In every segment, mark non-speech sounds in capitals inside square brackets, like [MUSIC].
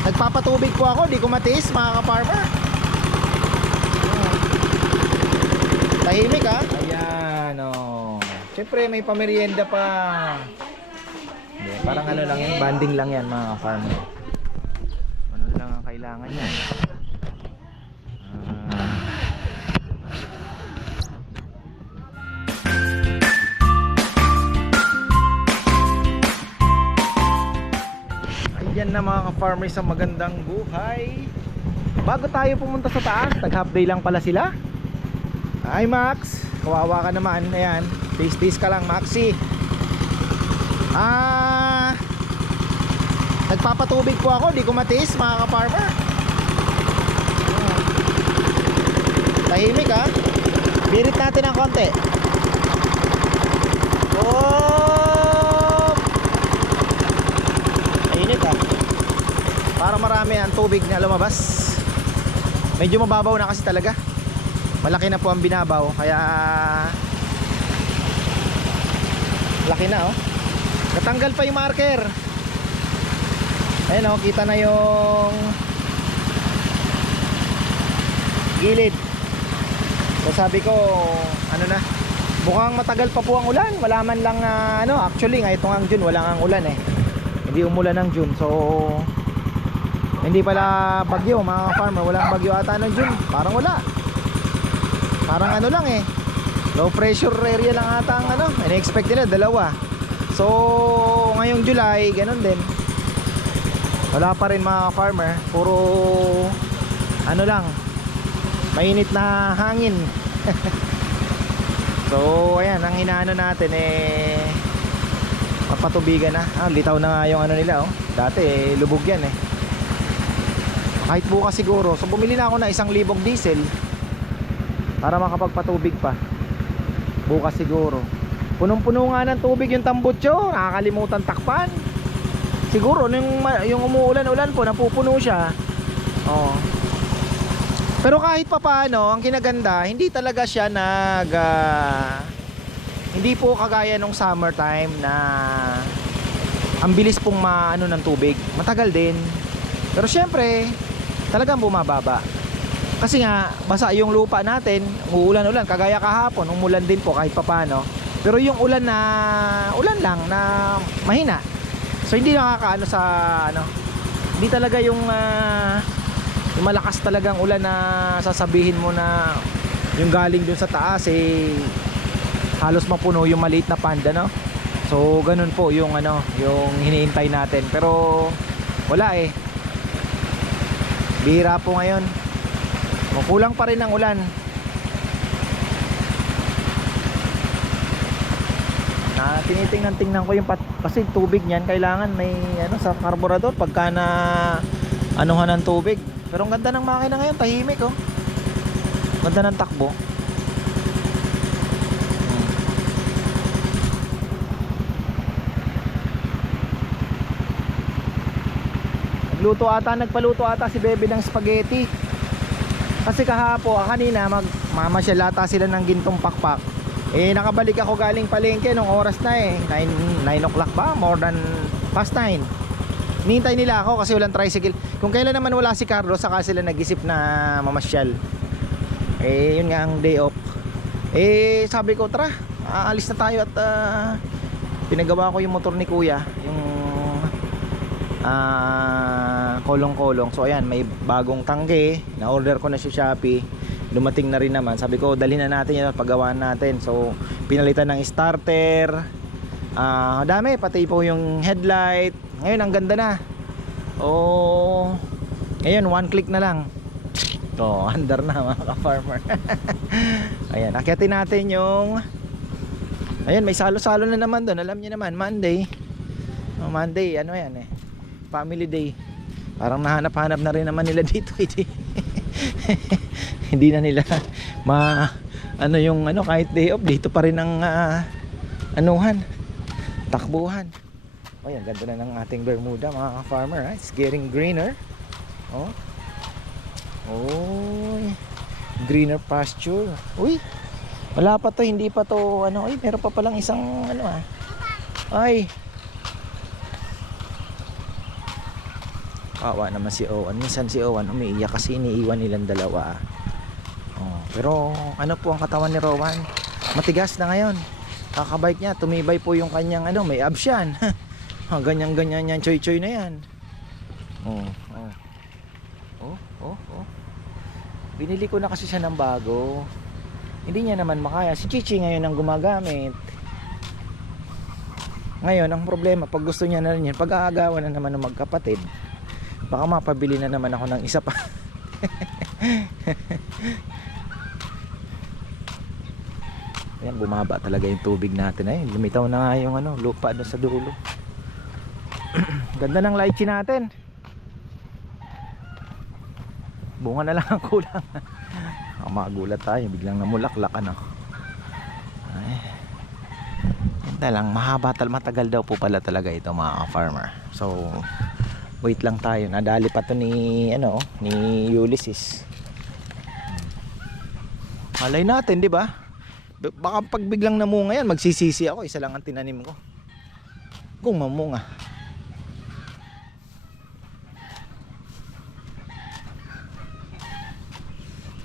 Nagpapatubig po ako, di ko matiis mga ka-farmer. Tahimik ha. Ayan oh. Siyempre may pamerienda pa. Hindi, parang ano lang yan, banding lang yan mga ka-farmer. Ano lang ang kailangan yan. Na mga ka-farmers sa magandang buhay. Bago tayo pumunta sa taas, tag half day lang pala sila. Ay Max, kawawa ka naman. Ayan, taste taste ka lang Maxi. Ah, nagpapatubig po ako, di ko matiis mga ka-farmer. Tahimik ha. Birit natin ng konti. Oh! Init ah. Para marami ang tubig na lumabas. Medyo mababaw na kasi talaga. Malaki na po ang binabaw kaya laki na oh. Natanggal pa yung marker. Ayun oh, kita na yung gilid. So sabi ko, ano na, mukhang matagal pa po ang ulan. Wala man lang ah, ano, actually nga itong ang June, wala ang ulan eh. Hindi umulan ng June. So hindi pala bagyo mga farmer, walang bagyo ata ng June. Parang wala. Parang ano lang eh. Low pressure area lang ata ang ano. Ini-expect nila dalawa. So ngayong July, ganun din. Wala pa rin mga farmer, puro ano lang, mainit na hangin. [LAUGHS] so ayan, ang inaano natin eh mapatubigan na. Ah, litaw na nga yung ano nila oh. Dati eh, lubog yan eh. Kahit bukas siguro. So bumili na ako na isang libog diesel para makapagpatubig pa. Bukas siguro. Punong-puno nga ng tubig yung tambutso. Nakakalimutan takpan. Siguro yung, yung umuulan-ulan po, napupuno siya. Oh. Pero kahit pa paano, ang kinaganda, hindi talaga siya nag ah, hindi po kagaya nung summertime na ang bilis pong maano ng tubig. Matagal din. Pero syempre, talagang bumababa. Kasi nga, basa yung lupa natin, uulan-ulan. Kagaya kahapon, umulan din po kahit papano. Pero yung ulan na, ulan lang na mahina. So hindi nakakaano sa ano, hindi talaga yung, ah, yung malakas talagang ulan na sasabihin mo na yung galing dun sa taas eh halos mapuno yung maliit na panda no. So ganun po yung ano, yung hinihintay natin. Pero wala eh. Bihira po ngayon. Kulang pa rin ang ulan. Na tinitingnan-tingnan ko yung pat kasi tubig niyan kailangan may ano sa karburador pagka na anuhan ng tubig. Pero ang ganda ng makina ngayon, tahimik oh. Ganda ng takbo. Nagluto ata, nagpaluto ata si Bebe ng spaghetti. Kasi kahapo, ah, kanina mag mamasyal ata sila ng gintong pakpak. Eh nakabalik ako galing palengke nung oras na eh. 9, 9 o'clock ba? More than past 9. Nihintay nila ako kasi walang tricycle. Kung kailan naman wala si Carlos, saka sila nag-isip na mamasyal. Eh yun nga ang day off. Eh sabi ko, tara, aalis na tayo at ah, pinagawa ko yung motor ni Kuya. Yung ah kolong-kolong. So ayan, may bagong tangke. Na-order ko na si Shopee. Dumating na rin naman. Sabi ko, dalhin na natin yan at paggawaan natin. So pinalitan ng starter. Ah, dami pati po yung headlight. Ngayon ang ganda na. Oh. Ngayon, one click na lang. To, [LAUGHS] under na mga ka-farmer. [LAUGHS] ayan, akyatin natin yung Ayan, may salo-salo na naman doon. Alam niyo naman, Monday. Oh, Monday, ano yan eh. Family day. Parang nahanap-hanap na rin naman nila [LAUGHS] dito. Hindi, hindi na nila ma ano yung ano kahit day off dito pa rin ang ah, anuhan takbuhan. Oh yan ganda na ng ating Bermuda mga farmer ha? it's getting greener. Oh. Oh greener pasture. Uy. Wala pa to hindi pa to ano ay meron pa palang isang ano ah. Ay Kawa naman si Owen. Minsan si Owen umiiyak kasi iniiwan nilang dalawa. Oh, pero ano po ang katawan ni Rowan? Matigas na ngayon. Kakabike niya, tumibay po yung kanyang ano, may abs yan. [LAUGHS] ganyan ganyan yan, choy choy na yan. Oh, oh. Oh, oh, oh. Binili ko na kasi siya ng bago. Hindi niya naman makaya. Si Chichi ngayon ang gumagamit. Ngayon, ang problema, pag gusto niya na rin yan, pag aagawan na naman ng magkapatid, baka mapabili na naman ako ng isa pa. Ayan, bumaba talaga yung tubig natin. Ayun, lumitaw na nga yung ano, lupa doon sa dulo. [CLEARS THROAT] Ganda ng lychee natin. Bunga na lang ang kulang. [LAUGHS] Ang magulat tayo, biglang namulaklak ano. Ay. Ganda lang, mahaba tal matagal daw po pala talaga ito mga farmer. So, wait lang tayo. Nadali pa to ni ano, ni Ulysses. Malay natin, di ba? Baka pag biglang namunga yan, magsisisi ako. Isa lang ang tinanim ko. Kung mamunga.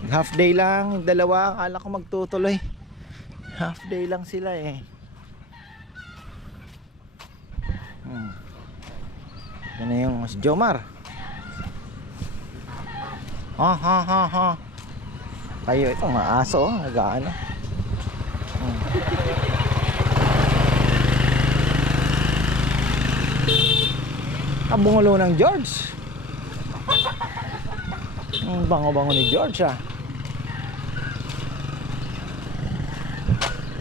Half day lang, dalawa, akala ko magtutuloy. Half day lang sila eh. Hmm. Yan na yung si Jomar. Ha ha ha ha. Kayo ito, mga aso, oh, nag-ano. Hmm. Ng George. Ang bango-bango ni George ah.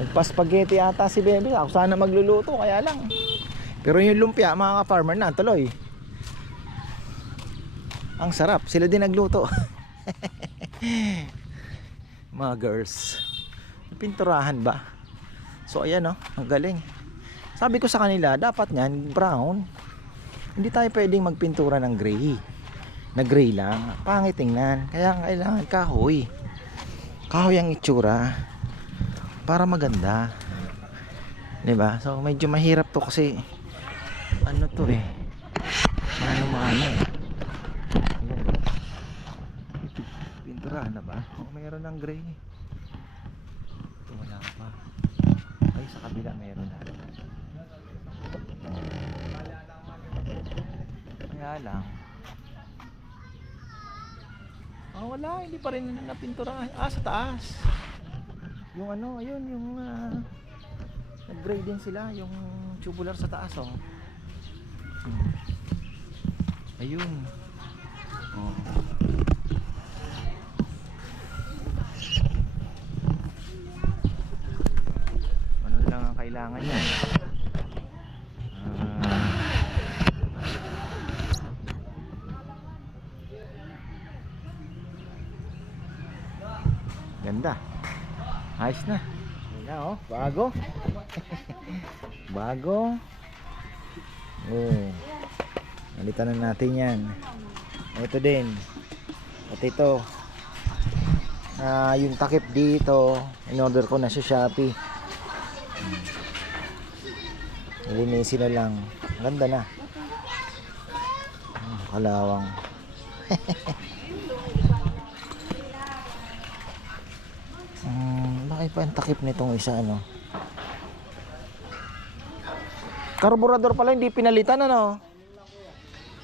Nagpa-spaghetti ata si Bebe. Ako sana magluluto, kaya lang. Pero yung lumpia, mga ka-farmer na, tuloy. Ang sarap. Sila din nagluto. [LAUGHS] mga girls. Pinturahan ba? So ayan oh, ang galing. Sabi ko sa kanila, dapat niyan brown. Hindi tayo pwedeng magpintura ng gray. Na gray lang. Pangit tingnan. Kaya kailangan kahoy. Kahoy ang itsura para maganda. 'Di ba? So medyo mahirap to kasi ano to eh. Ano maano eh. Ayan. Pinturahan na ba? Oh, mayroon ng gray. Ito wala pa. Ay, sa kabila mayroon na. Kaya lang. Ah, wala. Hindi pa rin napinturahan. Ah, sa taas. Yung ano, ayun, yung uh, nag-gray din sila. Yung tubular sa taas, oh. Ayun. Oh. Ano lang ang kailangan niya? Ah. Ganda. Ayos na. Ayan na oh, bago. [LAUGHS] bago. Oh. Nalitan na natin yan. Ito din. At ito. Ah, yung takip dito, in-order ko na sa Shopee. Nilinisin na lang. Ganda na. Hmm, kalawang. [LAUGHS] Hmm, laki pa ang takip nitong isa ano. Karburador pala hindi pinalitan ano.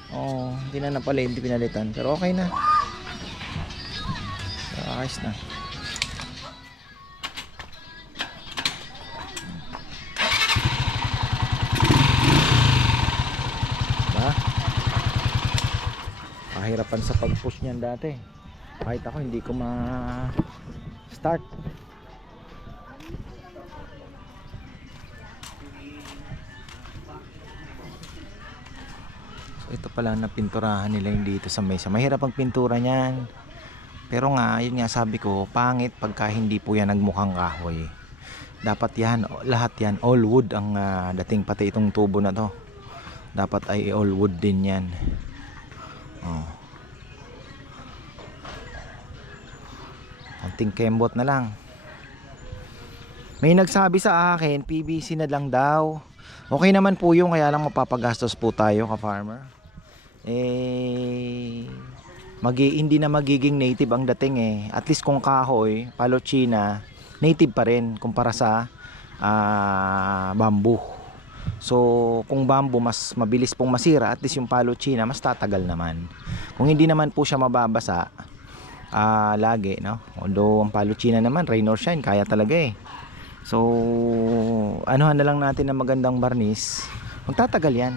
Oo, hindi na na hindi pinalitan. Pero okay na. Ayos na. Kahirapan sa pag-push niyan dati. Kahit ako hindi ko ma start. So ito pala na pinturahan nila yung dito sa mesa. Mahirap ang pintura niyan. Pero nga, yun nga sabi ko, pangit pagka hindi po yan nagmukhang kahoy. Dapat yan, lahat yan, all wood ang ah, dating pati itong tubo na to. Dapat ay all wood din yan. Oh. Anting kembot na lang. May nagsabi sa akin, PVC na lang daw. Okay naman po yung kaya lang mapapagastos po tayo ka-farmer. eh magi, hindi na magiging native ang dating eh. At least kung kahoy, palochina, native pa rin kumpara sa ah, bamboo. So, kung bamboo mas mabilis pong masira, at least yung palochina mas tatagal naman. Kung hindi naman po siya mababasa, ah lagi, no? Although ang palochina naman, rain or shine, kaya talaga eh. So, anuhan na lang natin ng magandang barnis. Magtatagal yan.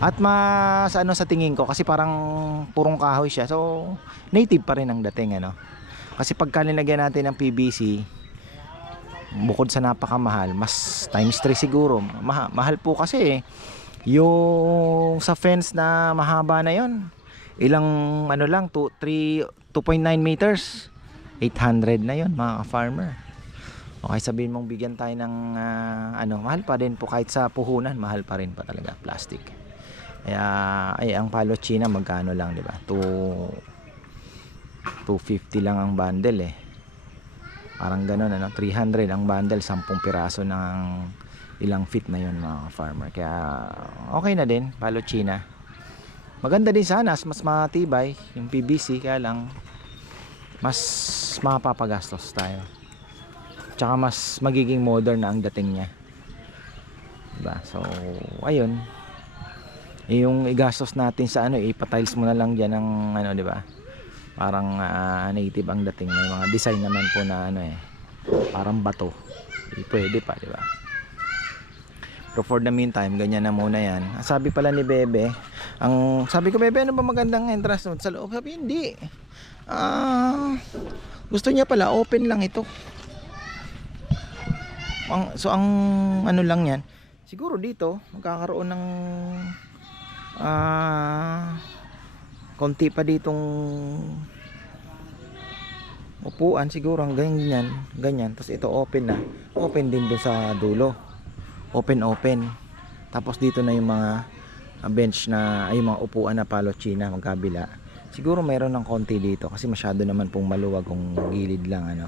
At mas ano sa tingin ko kasi parang purong kahoy siya. So native pa rin ang dating ano. Kasi pagka nilagyan natin ng PVC bukod sa napakamahal, mas times 3 siguro. Maha- mahal po kasi eh. Yung sa fence na mahaba na yon ilang ano lang 2 3 2.9 meters 800 na yon mga farmer Okay, sabihin mong bigyan tayo ng ah, ano, mahal pa din po kahit sa puhunan, mahal pa rin pa talaga plastic. Kaya ay ang palo China magkano lang, 'di ba? 2 250 lang ang bundle eh. Parang ganoon ano, 300 ang bundle, 10 piraso ng ilang feet na 'yon mga farmer. Kaya okay na din, palo China. Maganda din sana, mas matibay yung PVC kaya lang mas mapapagastos tayo. Tsaka mas magiging modern na ang dating niya. Diba? So ayun. Eh, yung igastos natin sa ano ipatiles mo na lang diyan ng ano di ba parang ah, native ang dating. May mga design naman po na ano eh parang bato. Di pwede pa di ba pero for the meantime ganyan na muna yan. Ang sabi pala ni Bebe ang sabi ko Bebe ano ba magandang entrance doon sa loob sabi hindi. Ah gusto niya pala open lang ito. Ang, so ang ano lang yan siguro dito magkakaroon ng ah konti pa ditong upuan siguro ang ganyan ganyan. Tapos ito open na open din doon sa dulo open open. Tapos dito na yung mga ah, bench na ay mga upuan na palo china magkabila. Siguro mayroon ng konti dito kasi masyado naman pong maluwag kung gilid lang ano.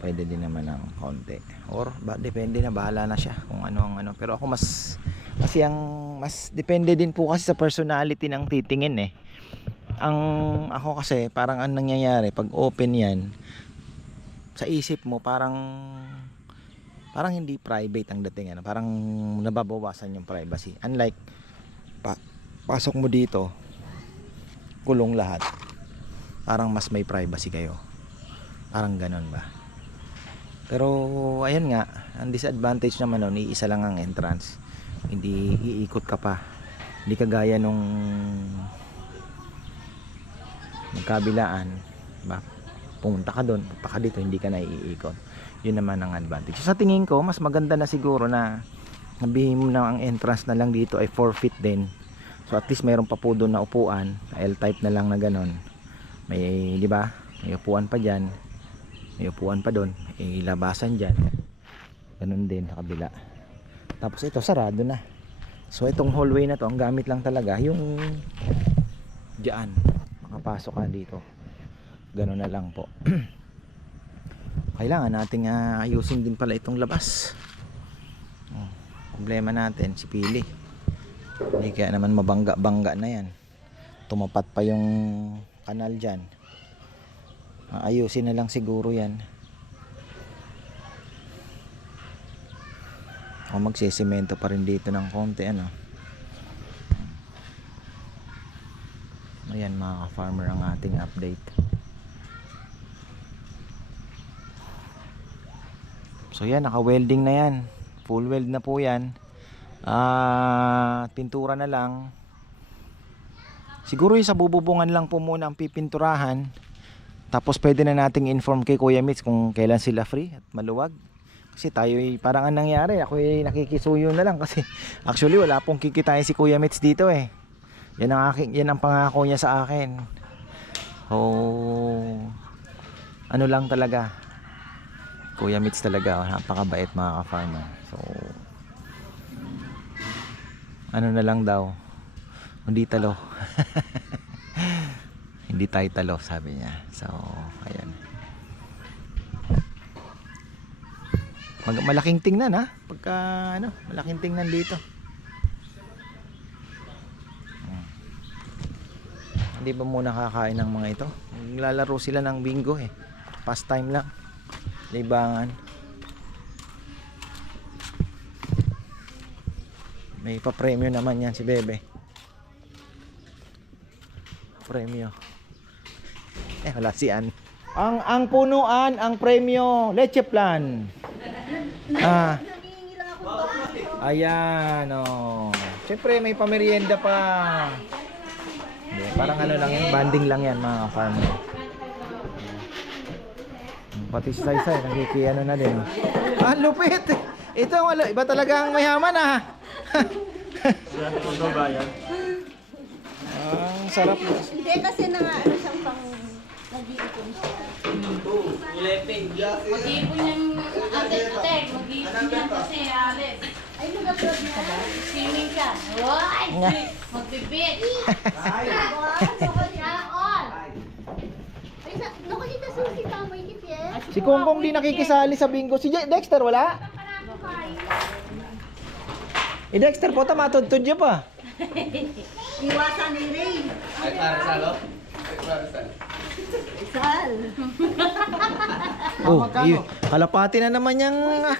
Pwede din naman ng konti. Or ba, depende na bahala na siya kung ano ang ano. Pero ako mas kasi ang mas depende din po kasi sa personality ng titingin eh. Ang ako kasi parang ang nangyayari pag open yan sa isip mo parang parang hindi private ang dating ano parang nababawasan yung privacy unlike pa, pasok mo dito kulong lahat parang mas may privacy kayo parang ganon ba pero ayun nga, ang disadvantage naman nun, iisa lang ang entrance. Hindi iikot ka pa. Hindi kagaya nung magkabilaan, ba? Pumunta ka doon, punta ka dito, hindi ka na iikot. Yun naman ang advantage. Sa tingin ko, mas maganda na siguro na nabihin mo na ang entrance na lang dito ay 4 feet din. So at least mayroon pa po doon na upuan, L-type na lang na ganon. May, di ba? May upuan pa diyan may upuan pa doon may labasan dyan ganun din sa kabila tapos ito sarado na so itong hallway na to ang gamit lang talaga yung dyan makapasok ka dito ganun na lang po [CLEARS THROAT] kailangan nating ah, ayusin din pala itong labas. Oh, problema natin si Pili. Hindi kaya naman mabangga bangga na yan. Tumapat pa yung kanal dyan. Ayusin na lang siguro yan. O magsisemento pa rin dito ng konti ano. Ayan mga ka-farmer ang ating update so yan naka welding na yan full weld na po yan ah pintura na lang siguro yung sa bububungan lang po muna ang pipinturahan tapos pwede na nating inform kay Kuya Mitch kung kailan sila free at maluwag. Kasi tayo ay parang ang nangyari, ako ay nakikisuyo na lang kasi [LAUGHS] actually wala pong kikitain si Kuya Mitch dito eh. Yan ang aking yan ang pangako niya sa akin. Oh. Ano lang talaga. Kuya Mitch talaga, napakabait mga ka-farmer. So ano na lang daw. Hindi talo. [LAUGHS] hindi tayo talo sabi niya so ayan Mag malaking tingnan ha pagka ano malaking tingnan dito Hmm. Hindi ba muna kakain ng mga ito? Naglalaro sila ng bingo eh. Pastime lang. Libangan. May pa-premyo naman yan si Bebe. Premyo. Eh, wala si Ann. Ang ang punuan, ang premyo, leche plan. Ah. Ayan, oh. Siyempre, may pamerienda pa. Parang ano lang yan, banding lang yan mga farmer. Pati si Saysay, nakikiano na din. Ah, lupit! Ito, wala, iba talagang mayaman ah. Ang sarap. Hindi kasi na nga ano siyang pang nag-iipon siya. Mag-iipon yung ate, ate, mag-iipon yan kasi, Alep. Ay, nag-upload na ba? Swimming siya. Uy! Magbibit. [LAUGHS] Yan all. Ay, sa, naku, dito susi ka, may kipye. Si Kongkong di nakikisali sa bingo. Si Dexter wala? Eh Dexter po tamatudtod niya pa. [LAUGHS] Iwasan ni Ray. Ay, para salo? Sal. Oh, iyo. Kalapati na naman yung... ah.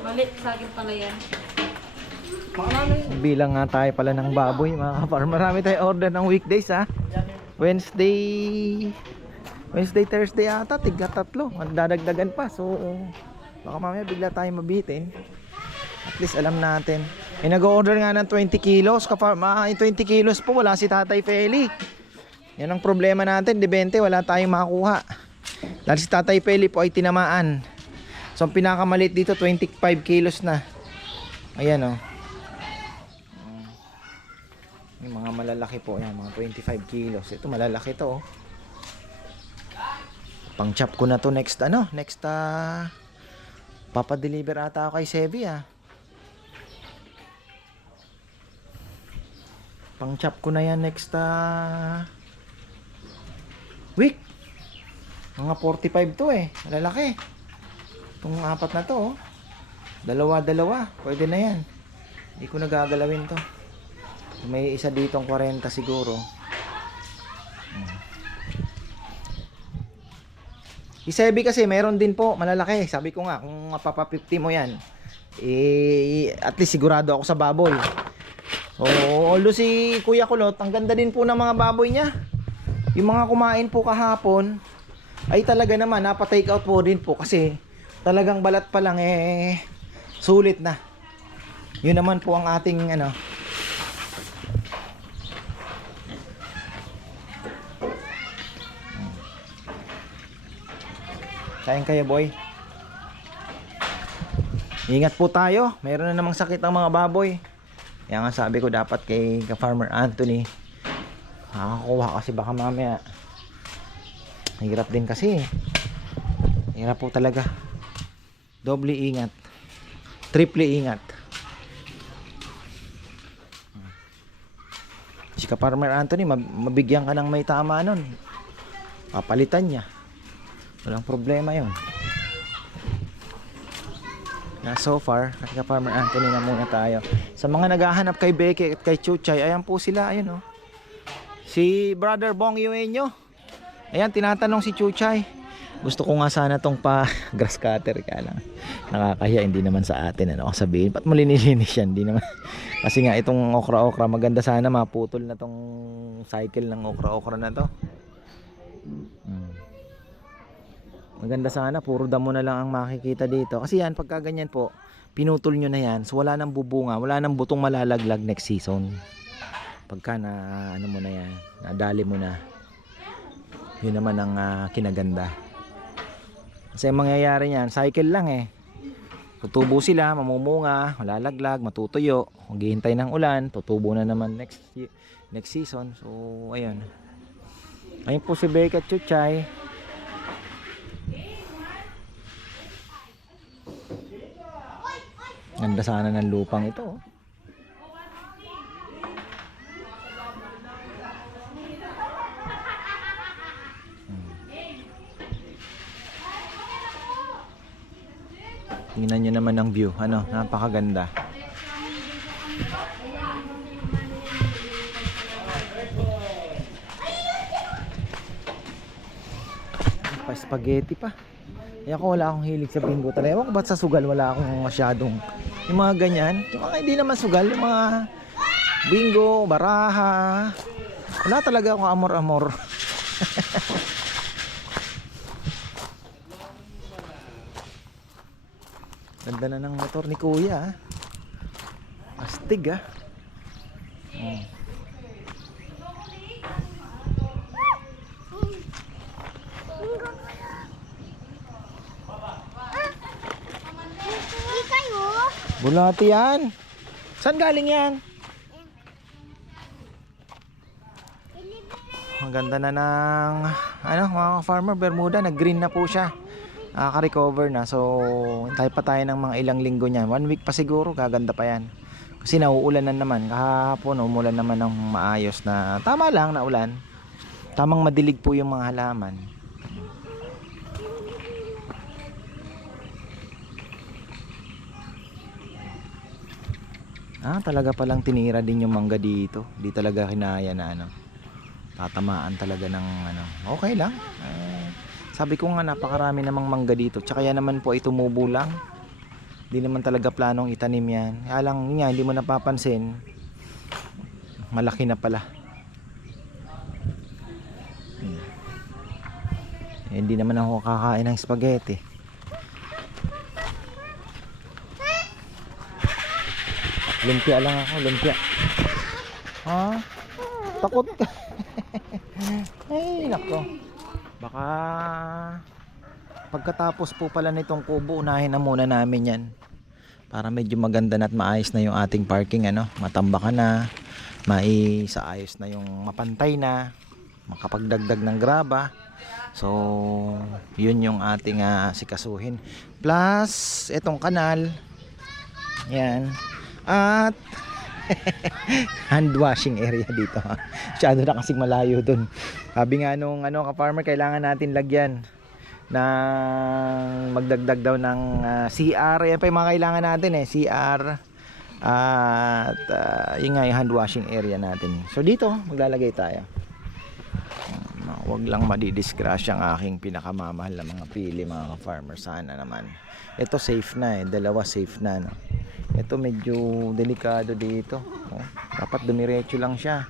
Mali, sa akin pala yan. Bilang nga tayo pala ng baboy mga kapar. Marami tayo order ng weekdays ha. Wednesday... Wednesday, Thursday ata, tiga tatlo. Dadagdagan pa. So, baka mamaya bigla tayo mabitin. At least alam natin. Eh, nag-order nga ng 20 kilos. Kapar, mga 20 kilos po, wala si Tatay Feli. Yan ang problema natin. 20, wala tayong makakuha. Dahil si Tatay Feli po ay tinamaan. So, ang pinakamalit dito, 25 kilos na. Ayan oh. Yung mga malalaki po, yan, mga 25 kilos. Ito malalaki to. Oh. Pang chop ko na to next ano, next ah papadeliver ata ako kay Sebi ah. Pang chop ko na yan next ah week. Mga 45 to eh, malalaki. Itong apat na to oh. Dalawa, dalawa. Pwede na yan. Hindi ko nagagalawin to. May isa ditong 40 siguro. Isebi kasi meron din po malalaki. Sabi ko nga kung mapapa 50 mo yan. Eh at least sigurado ako sa baboy. So, although si Kuya Kulot, ang ganda din po ng mga baboy niya. Yung mga kumain po kahapon ay talaga naman napa-take out po din po kasi talagang balat pa lang eh sulit na. Yun naman po ang ating ano Kain kayo boy. Ingat po tayo. Meron na namang sakit ang mga baboy. Kaya nga sabi ko dapat kay ka Farmer Anthony. Nakakuha kasi baka mamaya. Hirap din kasi. Hirap po talaga. Doble ingat. Triple ingat. Si ka Farmer Anthony, mab- mabigyan ka ng may tama nun. Papalitan niya. Walang problema yun. Na so far, kay ka Farmer Anthony na muna tayo. Sa mga naghahanap kay Becky at kay Chuchay, ayan po sila, ayun oh. Si Brother Bong Yueño. Ayan, tinatanong si Chuchay. Gusto ko nga sana tong pa [LAUGHS] grass cutter ka lang. Nakakahiya, hindi naman sa atin. Ano sabihin? Mo linilinis yan? Hindi naman. [LAUGHS] Kasi nga itong okra-okra, maganda sana maputol na tong cycle ng okra-okra na to. Hmm. Maganda sana, puro damo na lang ang makikita dito. Kasi yan, pagka ganyan po, pinutol nyo na yan. So wala nang bubunga, wala nang butong malalaglag next season. Pagka na, ano mo na yan, nadali mo na. Yun naman ang ah, kinaganda. Kasi ang mangyayari niyan, cycle lang eh. Tutubo sila, mamumunga, malalaglag, matutuyo. Maghihintay ng ulan, tutubo na naman next next season. So, ayun. Ayun po si Becca Chuchay. Ganda sana ng lupang ito. Tingnan nyo naman ang view. Ano, napakaganda. Pa spaghetti pa. Kaya ako wala akong hilig sa bingo talaga. Ewan ko ba't sa sugal wala akong masyadong yung mga ganyan. Yung mga hindi naman sugal, yung mga bingo, baraha. Wala talaga akong amor-amor. [LAUGHS] Ganda na ng motor ni Kuya. ah. Astig ah. Hmm. Bulati yan. Saan galing yan? Ang ganda na ng ano, mga farmer Bermuda, nag-green na po siya. Nakaka-recover na. So, hintay pa tayo ng mga ilang linggo niyan. One week pa siguro, gaganda pa yan. Kasi nauulan na naman. Kahapon, umulan naman ng maayos na tama lang na ulan. Tamang madilig po yung mga halaman. Ah, talaga palang tinira din yung mangga dito. Di talaga kinaya na ano. Tatamaan talaga ng ano. Okay lang. Eh, sabi ko nga napakarami namang mangga dito. Tsaka yan naman po ay tumubo lang. Di naman talaga planong itanim yan. Kaya lang nga, hindi mo napapansin. Malaki na pala. Hmm. Eh, hindi naman ako kakain ng spaghetti. Lumpia lang ako, lumpia. Ha? Takot. [LAUGHS] Ay, nako. Baka pagkatapos po pala nitong kubo, unahin na muna namin yan. Para medyo maganda na at maayos na yung ating parking ano. Matambakan na, maisaayos na yung mapantay na, makapagdagdag ng graba. So, yun yung ating ah, sikasuhin. Plus, itong kanal. Yan. At [LAUGHS] hand washing area dito. [LAUGHS] Masyado na kasing malayo dun. Sabi nga nung ano ka-farmer, kailangan natin lagyan ng magdagdag daw ng ah, CR. Yan pa yung mga kailangan natin eh. CR. at ah, yun nga yung hand washing area natin. So dito, maglalagay tayo. Um, Huwag lang madidisgrasya ang aking pinakamamahal na mga pili mga ka-farmer. Sana naman. Ito safe na eh. Dalawa safe na. No? Ito medyo delikado dito. Oh, dapat dumiretso lang siya.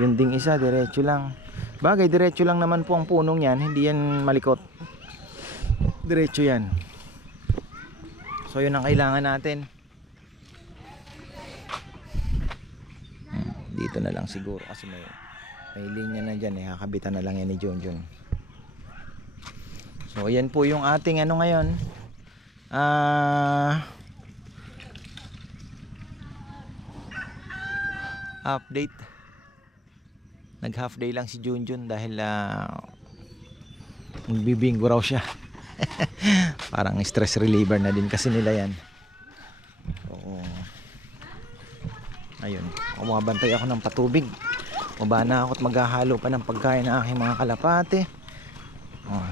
Yung ding isa, diretso lang. Bagay, diretso lang naman po ang punong yan. Hindi yan malikot. Diretso yan. So, yun ang kailangan natin. Dito na lang siguro kasi may may linya na dyan eh. Kakabitan na lang yan ni Junjun. So, ayan po yung ating ano ngayon. Ah... update nag half day lang si Junjun dahil uh, magbibingo raw siya. [LAUGHS] Parang stress reliever na din kasi nila yan. Oo. Ayun. Umabantay ako ng patubig. Maba na ako at maghahalo pa ng pagkain ng aking mga kalapate oh.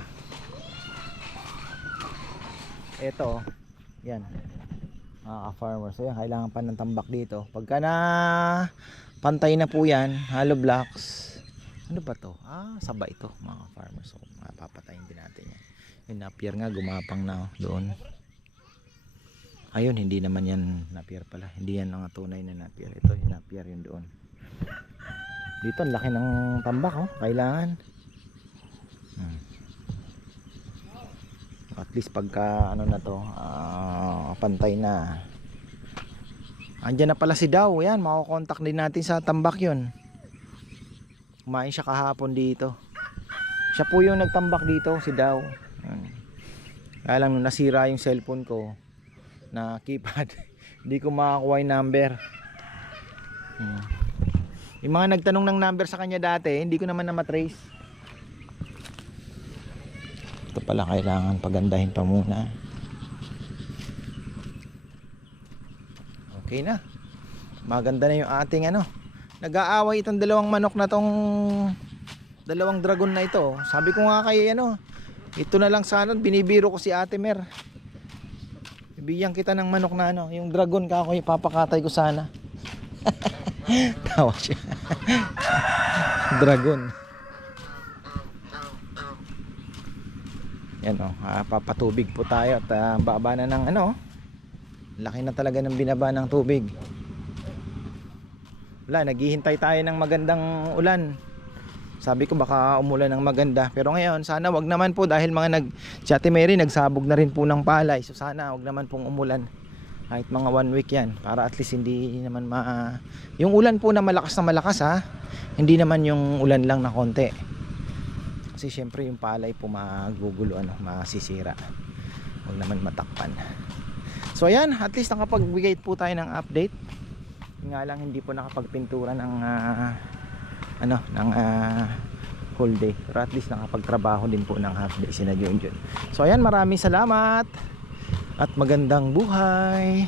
Eto yan. Mga ka-farmers so yan kailangan pa ng tambak dito. Pagka na pantay na po yan hollow blocks. Ano ba to? Ah saba ito mga farmers so mapapatayin din natin yan. Yung napier nga gumapang na oh, doon. Ayun hindi naman yan napier pala. Hindi yan ang tunay na napier ito yung napier yun doon. Dito ang laki ng tambak oh. Kailangan. Hmm. At least pagka ano na to ah, pantay na Andiyan na pala si Daw. Yan, makokontak din natin sa tambak yun. Kumain siya kahapon dito. Siya po yung nagtambak dito, si Daw. Kaya lang nasira yung cellphone ko na keypad, [LAUGHS] hindi ko makakuha yung number. Hmm. Yung mga nagtanong ng number sa kanya dati, hindi ko naman na matrace. Ito pala kailangan pagandahin pa muna. Okay na. Maganda na yung ating ano. Nag-aaway itong dalawang manok na tong dalawang dragon na ito. Sabi ko nga kay ano, ito na lang sana binibiro ko si Ate Mer. Bibigyan kita ng manok na ano, yung dragon ka ako ipapakatay ko sana. [LAUGHS] Tawa siya. [LAUGHS] dragon. Yan o, ah, papatubig po tayo at ah, baba na ng ano, laki na talaga ng binaba ng tubig. Wala, naghihintay tayo ng magandang ulan. Sabi ko baka umulan ng maganda. Pero ngayon, sana wag naman po dahil mga nag si Mary nagsabog na rin po ng palay. So sana wag naman pong umulan. Kahit mga one week yan para at least hindi naman ma yung ulan po na malakas na malakas ha. Hindi naman yung ulan lang na konti. Kasi syempre yung palay po magugulo ano, masisira. Wag naman matakpan. So ayan, at least nakapagbigay po tayo ng update. Nga lang hindi po nakapagpintura ng ah, ano, ng ah, whole day. Pero at least nakapagtrabaho din po ng half day sina Junjun. So ayan, maraming salamat at magandang buhay.